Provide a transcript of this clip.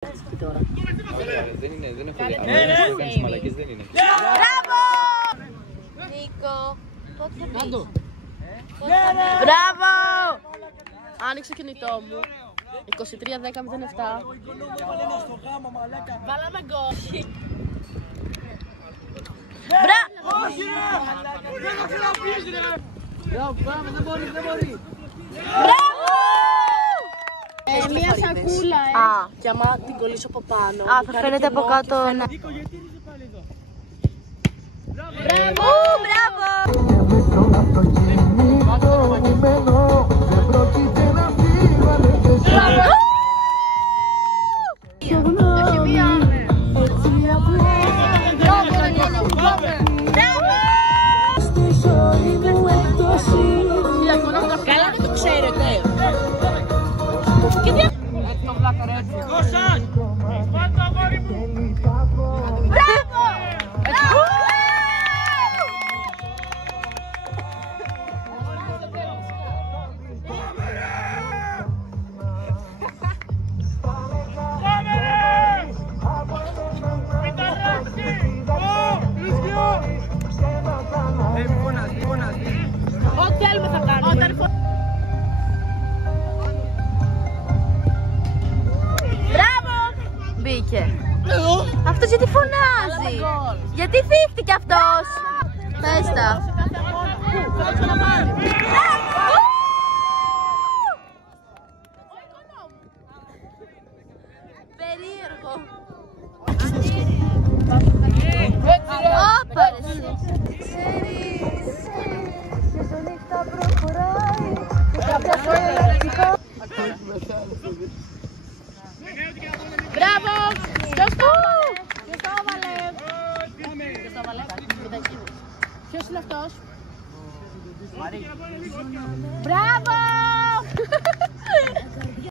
Δεν έχω δει. Μαλακές δεν είναι. Μπράβο! Νίκο. Μπράβο! Άνοιξε κινητό μου. 23-10-07. Βάλαμε γκολ. Μπράβο! Δεν μπορεί. Μπράβο! Μια σακούλα, Και άμα την κολλήσω από πάνω. θα φαίνεται από κάτω. Μπράβο! Μπράβο! Καλά δεν το ξέρετε. Ό,τι θέλουμε θα κάνουμε. Μπράβο! Μπήκε. Αυτός γιατί φωνάζει? Γιατί φύχτηκε αυτός? Πες τα. Περίεργο. Όπα ρε εσύ. Μπράβο! Ποιος το έβαλε? Ποιος είναι αυτός? Μπράβο!